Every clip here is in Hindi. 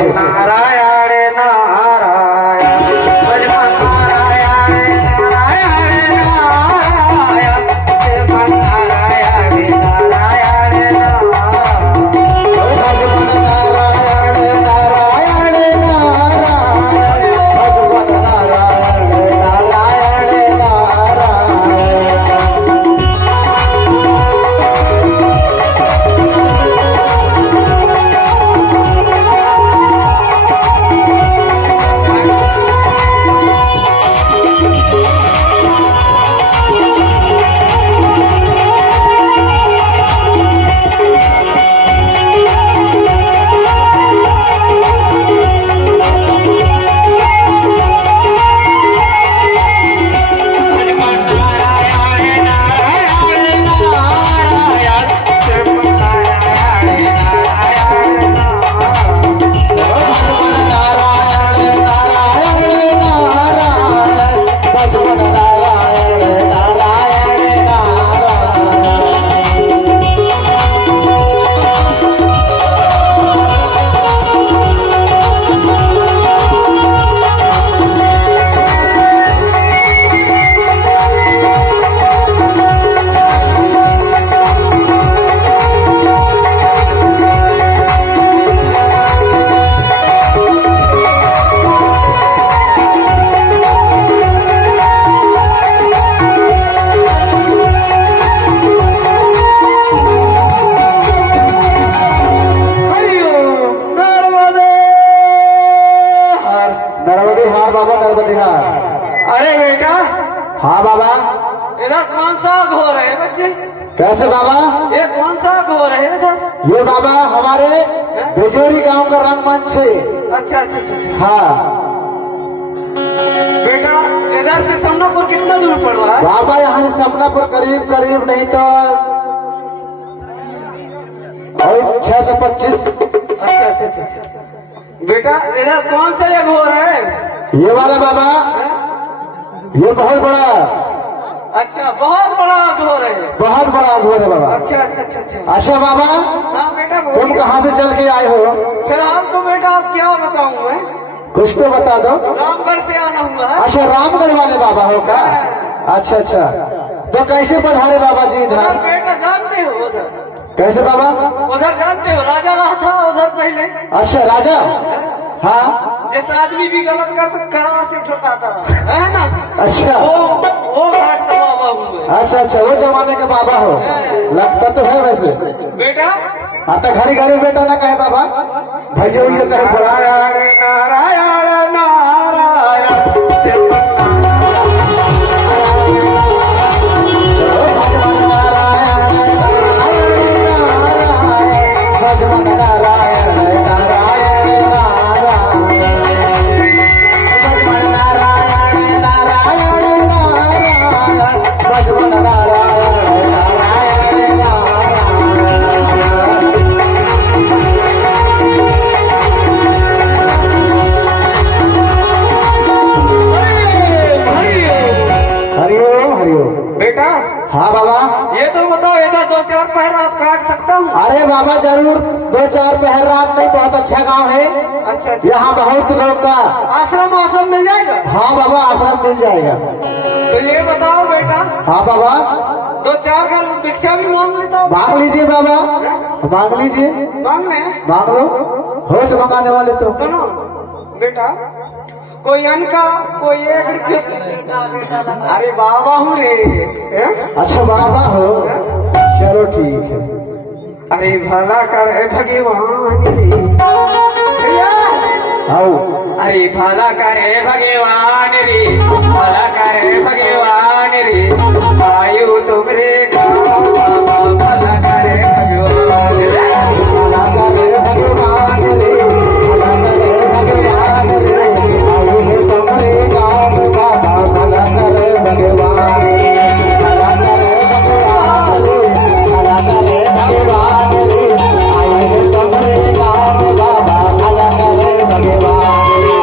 नारायण नारायण भजमन नारायण नारायण नारायण भजमन नारायण नारायण अरे बेटा। हाँ बाबा। इधर कौन सा घोर है बच्चे? कैसे बाबा? ये कौन सा घोर है इधर? ये बाबा हमारे बेजोरी गांव का रंगमंच है। अच्छा अच्छा अच्छा। हाँ बेटा इधर से समनापुर कितना दूर पड़ रहा है? बाबा यहाँ से समनापुर करीब करीब नहीं तो 625। अच्छा अच्छा अच्छा। बेटा इधर कौन सा ये घोर है? ये वाला बाबा ये बहुत बड़ा। अच्छा बहुत बड़ा घोर है। बहुत बड़ा घोर है बाबा। अच्छा अच्छा अच्छा अच्छा। अच्छा बाबा हाँ बेटा तुम कहाँ से चल के आए हो? फिर आपको बेटा आप क्या बताऊँ मैं? कुछ तो बता दो। रामगढ़ से आना हुआ है। अच्छा रामगढ़ वाले बाबा हो का? अच्छा अच्छा। तो कैसे पधारे बाबा जी उधर इधर? बेटा जानते हो उधर? कैसे बाबा? उधर जानते हो राजा रहा था उधर पहले। अच्छा राजा। हाँ जैसे आदमी भी गलत कर तो कड़ा से ठोकाता है ना? अच्छा वो घाट का बाबा हूँ। अच्छा अच्छा वो जमाने के बाबा हो। लगता तो है वैसे। बेटा आता घरी घरी बेटा ना कहे बाबा भजो ये कहे नारायण नारायण बेटा। हाँ बाबा। ये तो बताओ इधर 2-4 पहर रात काट सकता हूँ? अरे बाबा जरूर 2-4 पहर रात नहीं बहुत अच्छा गांव है। अच्छा अच्छा। यहाँ बहुत लोग का आश्रम मिल जाएगा? हाँ बाबा आश्रम मिल जाएगा। तो ये बताओ बेटा। हाँ बाबा 2-4 का भिक्षा भी मांग लेता हूँ। मांग लीजिए बाबा मांग लीजिए। मांग ले मांग लो होश मंगाने वाले तो। सुनो बेटा कोई अन्न का कोई एक। अरे बाबा हूँ रे। अच्छा बाबा हो चलो ठीक है। अरे भला करे भगवान रे भैया। आओ अरे भला करे भगवान रे भला करे भगवान रे आयु तुमरे भला करे भगवान रे भला करे भगवान रे भला करे भगवान रे आयु तुमरे गाँव बाबा भला करे भगवान रे भला करे भगवान रे भला करे भगवान रे आयु तुमरे गाँव बाबा भला करे भगवान रे।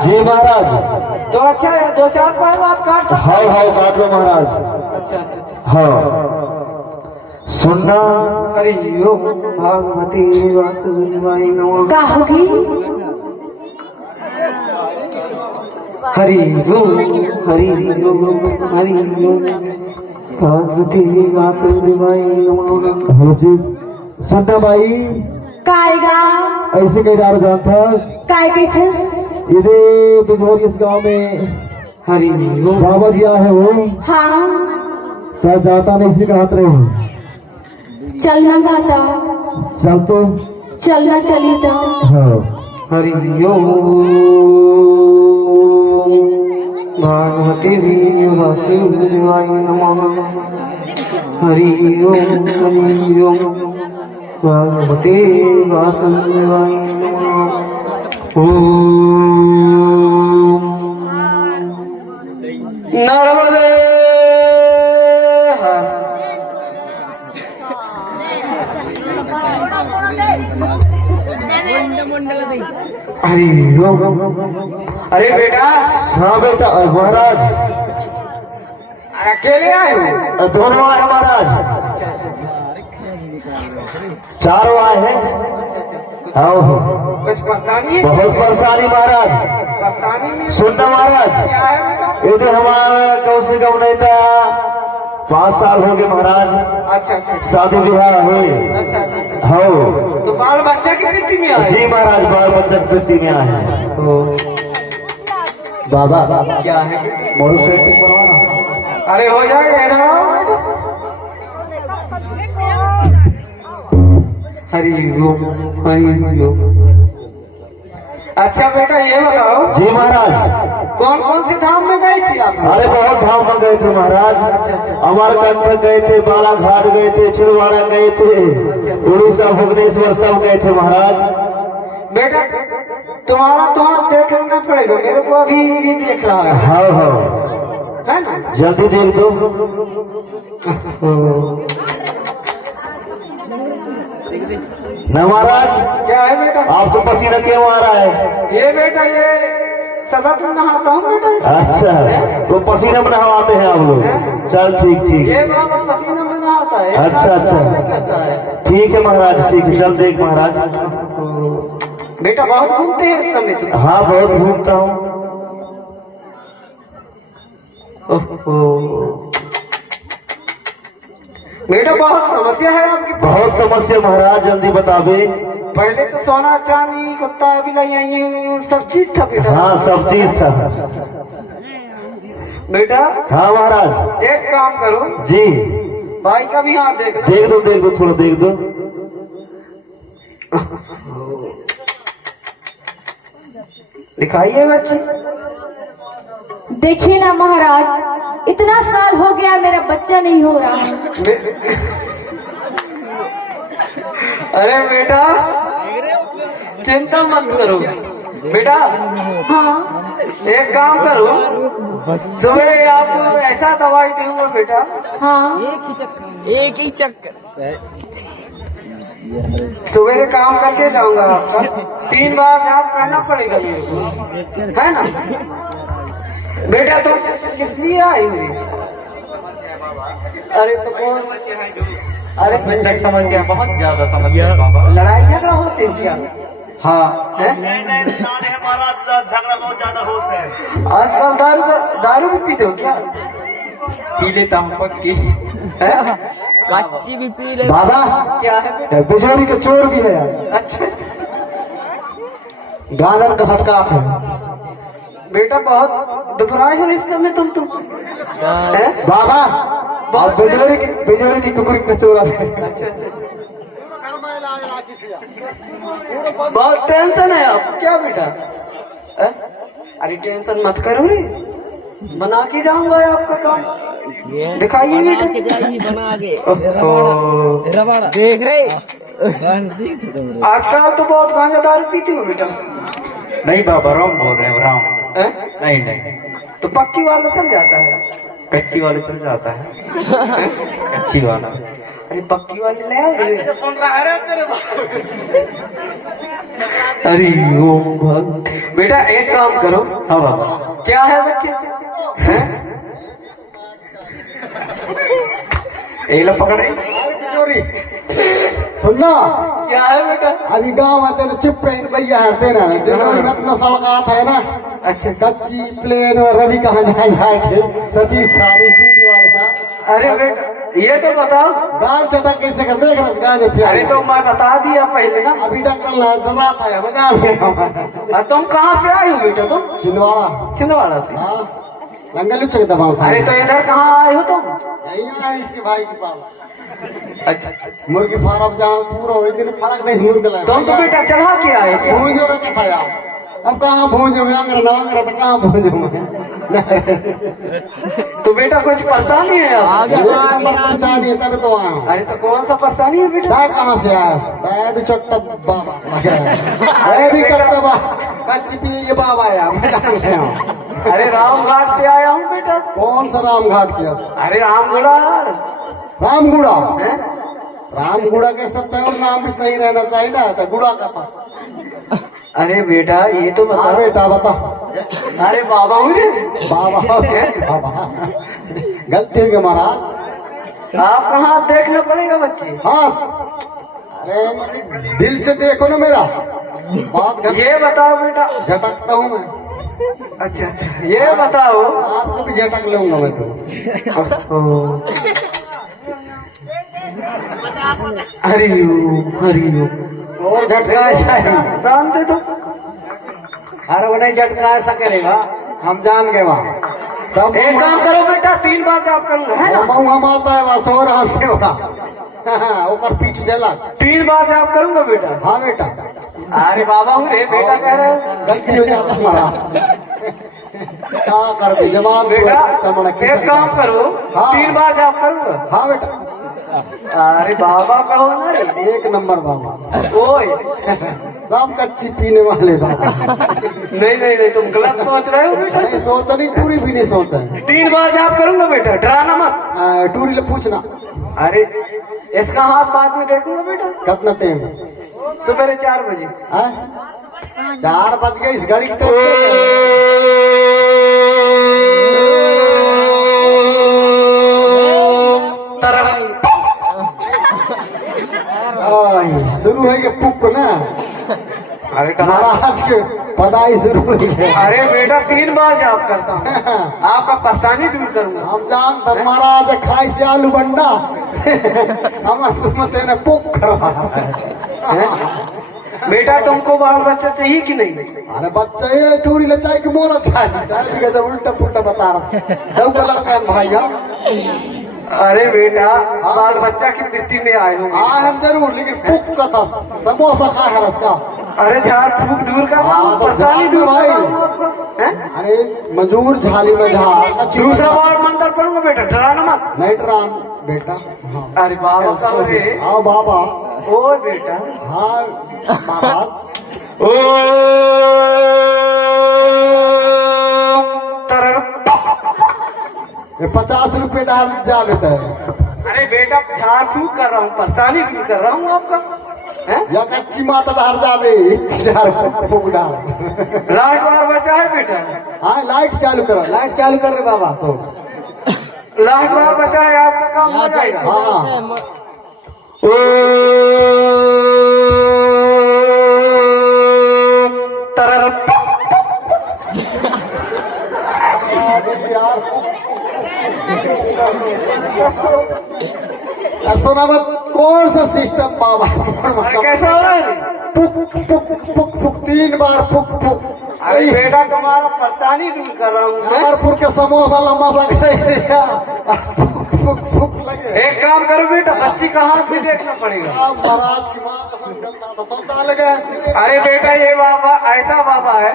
जी महाराज। तो अच्छा है, 2-4 पाए बात काट सकते हाँ हाँ काट लो महाराज। अच्छा अच्छा अच्छा। हाँ सुनना। हरि ओम भगवती वासुदेवाय नमः। का होगी? हरि ओम हरि ओम हरि ओम भगवती वासुदेवाय नमः। हाँ जी सुनना भाई, काएगा ऐसे कई दारू जानता काय के थस? इधे बिजोर इस गांव में हरि ओम बाबा जी आए हो, हाँ क्या जाता नहीं इसी का हाथ रहे। चलना गाता, चल तो। चलना चली तो। हाँ हरि ओम भगवती वासुदेवाय नमः। हरि ओम भगवती वासुदेवाय नमः। ओम नर्मदे हरि ओम। अरे बेटा। हाँ बेटा महाराज। अकेले आए हो? दोनों आए महाराज, चारों आए हैं। हाँ कुछ परेशानी है? बहुत परेशानी महाराज। परेशानी नहीं सुनना महाराज, क्या है बेटा? ये तो हमारा कम से कम नहीं था 5 साल हो गए महाराज, अच्छा अच्छा शादी विवाह हुई। अच्छा अच्छा। हो तो बाल बच्चा की वृत्ति में आए? जी महाराज, बाल बच्चा की वृत्ति में आए हैं। बाबा क्या है? मोरू सेटिंग करवाना। अरे हो जाएगा ना। हरि ओम हरि ओम। अच्छा बेटा ये बताओ, जी महाराज। कौन कौन से धाम में गई थी आप? अरे बहुत धाम में गए थे महाराज, अमरकंटक गए थे, बालाघाट गए थे, छिंदवाड़ा गए थे, उड़ीसा भुवनेश्वर सब गए थे महाराज। बेटा तुम्हारा तो हाथ देखना पड़ेगा, मेरे को अभी भी देख रहा है हाँ हाँ है ना? जल्दी देख दो। न महाराज, क्या है बेटा? आपको पसीना क्यों आ रहा है? ये बेटा ये सदा तुम नहाता हूँ बेटा। अच्छा तो पसीने में नहवाते हैं आप लोग। चल ठीक ठीक। ये बाबा पसीना में नहाता है। अच्छा, अच्छा। करता है। ठीक है महाराज, ठीक है। चल देख महाराज। बेटा बहुत घूमते हैं इस समय तुम? हाँ बहुत घूमता हूँ। बेटा बहुत समस्या है आपकी। बहुत समस्या महाराज, जल्दी बतावे। पहले तो सोना चांदी कुत्ता बिलाई सब चीज था बेटा। हाँ सब चीज था। बेटा हाँ महाराज। एक काम करो, जी भाई का भी हाथ देखना। देख दो थोड़ा देख दो। दिखाइए बच्चे। देखिए ना महाराज, इतना साल हो गया मेरा बच्चा नहीं हो रहा है। अरे बेटा चिंता मत करो बेटा। हाँ एक काम करो, सवेरे आपको ऐसा दवाई दूंगा बेटा। हाँ एक ही चक्कर। सवेरे काम करके जाऊंगा आपका, 3 बार काम करना पड़ेगा मेरे को, है ना? बेटा तुम किस लिए आई हुई? अरे तो कौन? अरे समस्या बहुत ज्यादा समस्या बाबा। लड़ाई झगड़ा होते हैं क्या? हाँ है? महाराज झगड़ा बहुत ज्यादा होता है। आजकल दारू भी पीते हो क्या? पी लेता हूँ पक्की है? कच्ची भी पी ले। बाबा क्या है बेटा? बिजोरी का चोर भी है यार, अच्छा गार्डन का सटका है। बेटा बहुत दुबराए हो इस समय तुम है? बाबा और बिजोरी की टुकड़ी का चोर है। अच्छा अच्छा। बहुत टेंशन है आप क्या बेटा? है? अरे टेंशन मत करो रे, बना के जाऊंगा आपका काम। दिखाइए बेटा। बना के ओहो। रबाड़ा देख रहे। आजकल तो बहुत गांजा दारू पीते हो बेटा। नहीं बाबा राम बोल रहे हैं, राम। है? नहीं नहीं, तो पक्की वाला चल जाता है। कच्ची वाले चल जाता है। कच्ची वाला अरे पक्की वाली ले आओ रे। सुन रहा है रे तेरे अरे ओम भक्त बेटा एक काम करो। हाँ बाबा क्या है बच्चे हैं? एक लो पकड़े चोरी सुनना क्या है बेटा? अभी गाँव आते ना चुप पे भैया हटते ना डिलोरी में अपना सड़क आता है ना। अच्छा कच्ची प्लेन और रवि कहाँ जाए थे सतीश था स्टूडियो वाले था। अरे बेटा ये तो बताओ गाँव चटक कैसे कर देख रहा गाँव फिर अरे तो मैं बता दिया पहले ना। अभी डॉक्टर डरा था मजा में तुम कहाँ से आए हो बेटा? तुम छिंदवाड़ा छिंदवाड़ा से? हाँ लंगल उच्च दबाव अरे तो इधर कहाँ आए हो तुम? यही है इसके भाई के पास अच्छा मुर्गी फार्म जहाँ पूरा हो दिन फड़क नहीं मुर्ग लगा तुम तो बेटा चढ़ा के आए क्या? भूंजो रखा था यार अब कहाँ भूंजो मैं अंगरा तो कहाँ भूंजो मैं तो बेटा कुछ परेशानी है आप? परेशानी है तभी तो आया हूँ। अरे तो कौन सा परेशानी है बेटा? मैं कहाँ से आया मैं भी छोटा बाबा लग रहा है मैं भी कच्चा कच्ची पी ये बाबा आया मैं कहाँ गया हूँ। अरे रामघाट से आया हूँ बेटा। कौन सा रामघाट किया अरे रामगढ़ा रामगुड़ा है? रामगुड़ा के सकता है और नाम भी सही रहना चाहिए ना तो गुड़ा का पास। अरे बेटा ये तो हाँ बता। बेटा बता अरे बाबा हूँ रे। बाबा बाबा गलती है महाराज। आप कहाँ देखना पड़ेगा बच्चे? हाँ अरे दिल से देखो ना मेरा बात ये बताओ बेटा। झटकता हूँ मैं अच्छा अच्छा ये बताओ। आपको भी झटक लूंगा मैं तो। हरिओम और झटका ऐसा है दान दे दो। अरे वो नहीं झटका ऐसा करेगा हम जान गए वहाँ सब एक काम करो बेटा 3 बार जाप करूंगा है ना? मऊआ मारता है वहाँ सो रहा है वहाँ ओकर पीठ चला 3 बार जाप करूंगा बेटा। हाँ बेटा अरे बाबा हूँ रे बेटा कह रहे हो। गलती हो जाता हमारा क्या कर भी जवाब बेटा एक काम करो हाँ। 3 बार जाप करूंगा। हाँ बेटा अरे बाबा कहो ना रे। एक नंबर बाबा ओए सब कच्ची पीने वाले बाबा नहीं नहीं नहीं तुम गलत सोच रहे हो बेटा। नहीं सोचा नहीं पूरी भी नहीं सोचा है 3 बार जाप करूंगा बेटा डराना मत। टूरी ले पूछना अरे इसका हाथ बाद में देखूंगा बेटा। कितना टाइम सुबह 4 बजे। 4 बज गए इस घड़ी शुरू है ये पुक ना अरे कहा? महाराज के पदाई शुरू हुई है। अरे बेटा 3 बार जाप करता हूँ आपका परेशानी दूर करूंगा। हम जानते महाराज खाई से आलू बंडा हमारे तुम तेने पुक करवा हैं? बेटा तुमको बाल बच्चा चाहिए कि नहीं? अरे बच्चा ये टूरी ले चाय की मोल अच्छा है जब उल्टा पुल्टा बता रहा सब कलर का भाई हम अरे बेटा बाल बच्चा की मिट्टी में आए होंगे। हाँ हम जरूर लेकिन पुक का था समोसा खा है रस का। अरे झाड़ फूक दूर का हाँ, तो परेशानी झाड़ दूर भाई। का। हैं? अरे मजूर झाली में झाड़ दूसरा बार मंत्र पढ़ूंगा बेटा डराना मत। नहीं डरान बेटा हाँ अरे बाबा साहब रे। हाँ बाबा ओ बेटा हाँ महाराज ओ तरर। ये 50 रुपए डाल जा देता है अरे बेटा झाड़ फूक कर रहा हूँ परेशानी दूर कर रहा हूँ आपका। हैं? या कच्ची माता डाल जावे फूक डाल लाइट वाला बचा है बेटा। हाँ लाइट चालू करो लाइट चालू कर रहे बाबा तो लाइट वाला बचा है आपका काम हो जाएगा। हाँ तरर। सुना मत कौन सा सिस्टम बाबा अरे कैसा हो रहा है? पुक पुक पुक पुक 3 बार पुक पुक अरे बेटा तुम्हारा परेशानी दूर कर रहा हूँ मैं। अमरपुर के समोसा लंबा सा पुक पुक पुक लगे एक काम करो बेटा बच्ची का हाथ भी देखना पड़ेगा। आप महाराज की माँ कसम करता तो शौचालय गए अरे बेटा ये बाबा ऐसा बाबा है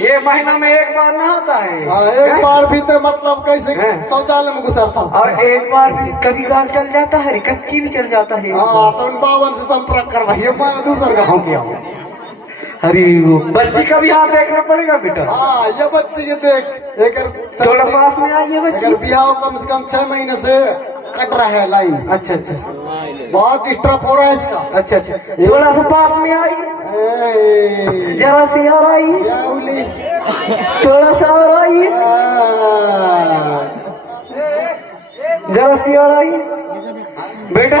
ये महीना में 1 बार नहाता है। एक बार भी तो मतलब कैसे हैं? शौचालय में घुसरता और 1 बार भी कभी कार चल जाता है कच्ची भी चल जाता है। हाँ तो उन बावन से संपर्क करवाइए मैं दूसर गाँव गया हूँ। अरे बच्ची का भी हाथ देखना पड़ेगा बेटा। हाँ ये बच्ची के देख एक थोड़ा पास में आइए बच्ची। अगर बिहाव कम से कम 6 महीने से कट रहा है लाइन। अच्छा अच्छा बहुत डिस्टर्ब हो रहा है इसका। अच्छा अच्छा, थोड़ा सा पास में आई, जरा सी और आई, थोड़ा सा और आई, जरा सी और आई बेटा।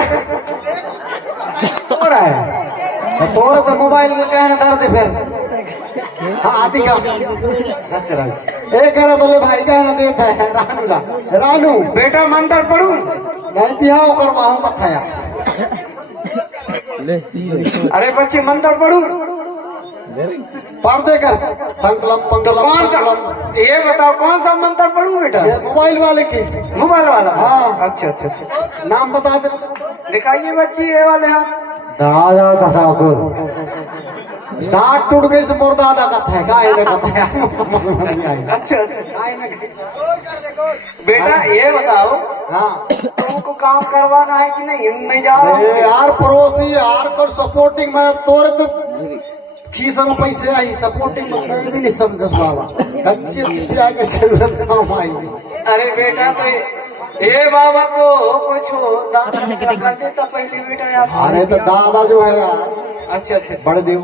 हो रहा है थोड़ा सा मोबाइल में कहना दर्द फिर। हाँ आदि का एक कहना बोले भाई कहना देता है रानू ला रानू बेटा मंत्र पढ़ू नहीं बिहाव करवाऊँ बताया। अरे बच्चे मंत्र पढ़ू पढ़ देकर संकलम तो पंकलम कौन सा, संकलम। ये बताओ कौन सा मंत्र पढ़ू बेटा? ये मोबाइल वाले की मोबाइल वाला? हाँ। अच्छा अच्छा अच्छा, नाम बता दे। दिखाइए बच्ची ये वाले हाथ। दादा ठाकुर दांत टूट गई से मोर दादा का था का अच्छा अच्छा, बेटा ये बताओ हाँ तुमको काम करवाना है कि नहीं? मैं जा रहा हूँ यार पड़ोसी यार कर सपोर्टिंग में तोरे तो फीस में पैसे आई सपोर्टिंग में भी नहीं समझ बाबा अच्छी अच्छी के जरूरत काम आई। अरे बेटा तो ये बाबा को कुछ करते तो पहले बेटा आप। अरे तो दादा जो है यार अच्छा अच्छा, बड़े देव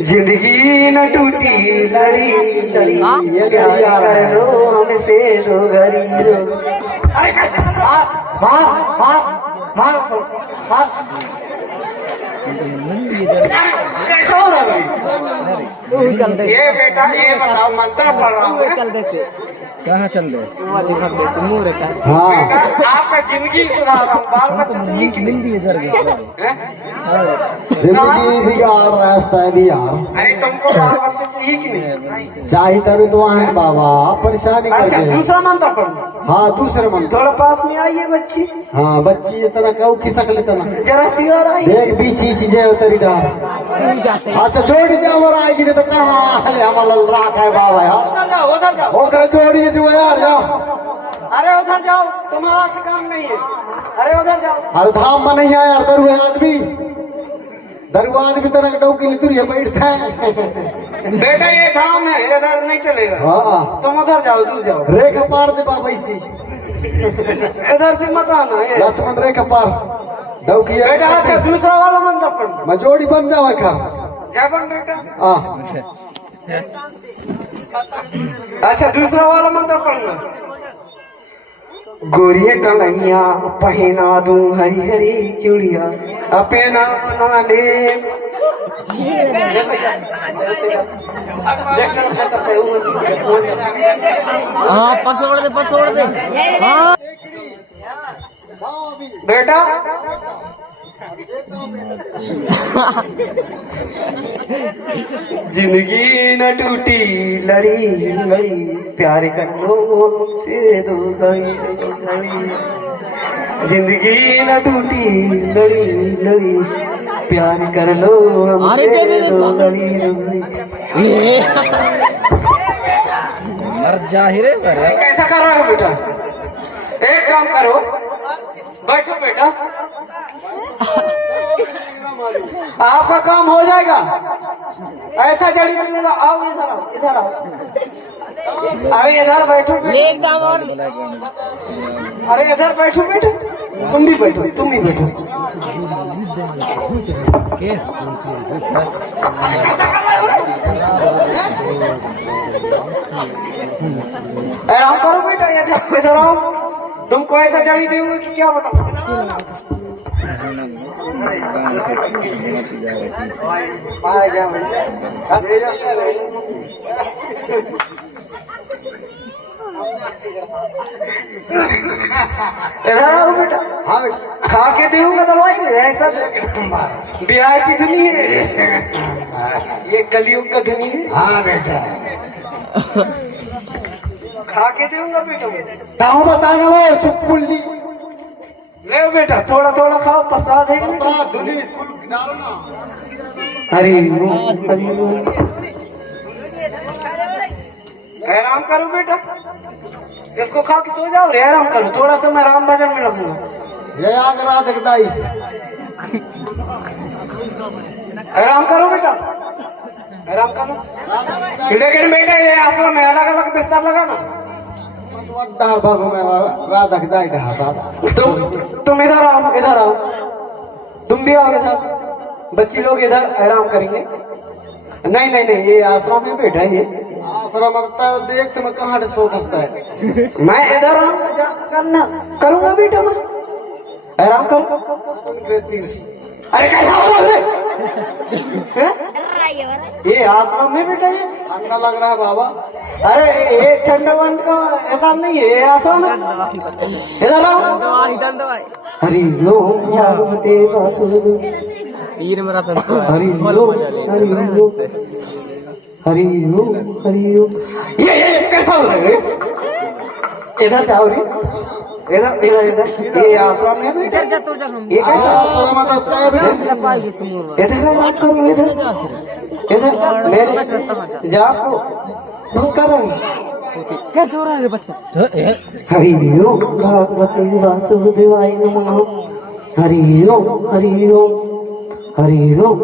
जिंदगी न टूटी लड़ी लड़ी ये प्यार लड़ी आ रहा है। करो हमसे दो गरीब। मार मार मार मार कैसा हो रहा है? ये बेटा ये बताओ मंत्र पढ़ रहा हूँ कहाँ चल रहे मुँह रहता है। हाँ बेटा, आपका जिंदगी सुधार रहा हूँ, बाल बच्चे तो ठीक नहीं हिंदी सर हैं? जिंदगी बिगाड़ रास्ता है भी यार अरे तुमको बाल बच्चे ठीक नहीं। चाहे तभी तो है बाबा परेशानी अच्छा करते हैं। दूसरा मंत्र पढ़ो, हाँ दूसरे मन थोड़ा पास में आइए बच्ची, हाँ बच्ची इतना कहू की सकल इतना जरा सी और आई। एक बीच चीजें उतरी डाल। अच्छा जोड़ी जाओ और आएगी नहीं तो कहाँ हमारा राख है बाबा यार उधर जाओ उधर जाओ, ओकर जोड़ी जो है यार जाओ। अरे उधर जाओ, तुम्हारा से काम नहीं है। अरे उधर जाओ। अरे धाम में नहीं आया यार दरुआ आदमी दरुआ आदमी तरह डौकी लितुरी बैठता है। बेटा ये धाम है, इधर नहीं चलेगा। हाँ तुम उधर जाओ, दूर जाओ, रेखा पार दे बाबा इसी इधर से मत आना है लक्ष्मण रेखा पार डौकी बेटा। अच्छा दूसरा वाला मंत्र पढ़ो, मैं जोड़ी बन जाओ कर जय बन बेटा। हाँ अच्छा दूसरा वाला मंत्र पढ़ना, गोरिया कन्हैया पहना दूं हरी हरी चूड़िया अपना बना ले। हाँ पसोड़ दे हाँ बेटा जिंदगी न टूटी लड़ी लड़ी प्यार कर लो से दो लड़ी। जिंदगी न टूटी लड़ी लड़ी प्यार कर लो हमसे दो लड़ी लड़ी। जाहिर है कैसा कर रहे हो बेटा? एक काम करो, बैठो बेटा, आपका काम हो जाएगा। ऐसा जड़ी बूटी आओ, इधर आओ, इधर आओ, अरे इधर बैठो बेटा। एकदम और अरे इधर बैठो बेटा, तुम भी बैठो, तुम भी बैठो। आराम करो बेटा, इधर आओ। तुमको ऐसा जड़ी दूंगा कि क्या बताओ। आ गया भैया इधर आओ बेटा, हाँ बेटा खा के दूंगा दवाई। ऐसा बिहार की धुनी है, ये कलयुग का धुनी है। हाँ बेटा खा के दूंगा बेटा। कहो बताना वो चुप पुल्ली ले बेटा, थोड़ा थोड़ा खाओ, प्रसाद है कि नहीं? प्रसाद धुनी फुल डालो ना। हरी ओम, हरी ओम। आराम करो बेटा, इसको खा के सो जाओ रे, आराम करो। थोड़ा सा मैं राम भजन में लगूंगा। ये आगरा दिखदाई आराम करो बेटा, आराम करो। लेकिन बेटा ये आश्रम में अलग अलग बिस्तर लगाना। डहा भागो मैं राधा के दाई डहा बाबा तुम इधर आओ तुम भी आओ इधर बच्ची लोग इधर आराम करेंगे नहीं नहीं नहीं ये आश्रम में बैठा है ये आश्रम लगता है देख तुम्हें कहाँ से सो बसता है मैं इधर करना करूंगा बेटा मैं आराम करो अरे कैसा हो रहा है ये आश्रम में बेटा ये ठंडा लग रहा है बाबा अरे ये ठंडा वन का ऐसा नहीं है ये आश्रम है इधर आओ हरि ओम भगवते वासुदेव तीर मेरा तो हरि ओम हरि ओम हरि ओम हरि ओम ये कैसा हो रहा है इधर जाओ रे इधर इधर इधर ये आश्रम है बेटा ये कैसा आश्रम लगता है इधर आराम करो इधर इधर मेरे जा को तुम कर रहे कैसे हो रहा है बच्चा हरि ओम भगवते वासुदेवाय नमः हरि ओम हरि ओम हरि ओम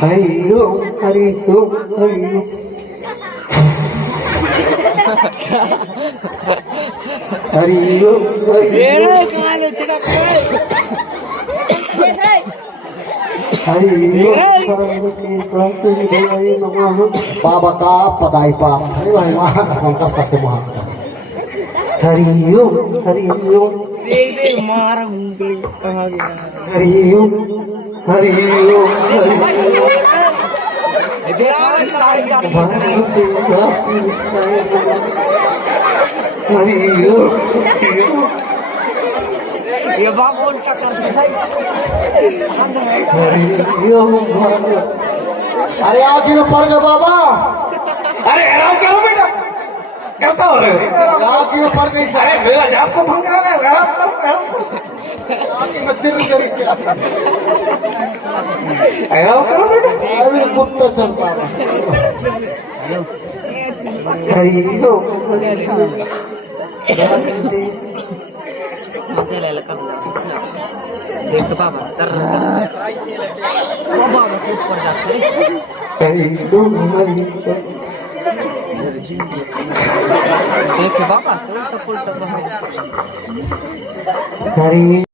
हरि ओम हरि ओम हरि ओम हरि ओम बाबा का पदाई पाप अरे भाई वहाँ कसम कस कस के वहाँ हरि ओम हरि ओम हरि ओम हरि ओम हरि ओम ये बाबू उल्टा कर हरि ओम अरे आगे में पड़ गए बाबा अरे आराम करो बेटा कैसा हो रहे हो आगे में पड़ गई अरे मेरा जाप को भंग रहा है आराम करो आगे में दिल जरी से आराम करो बेटा अरे कुत्ता चल बाबा हरि ओम देख बाबा कर बाबा के ऊपर जाते हरि ओम हरि देख बाबा उल्टा हरि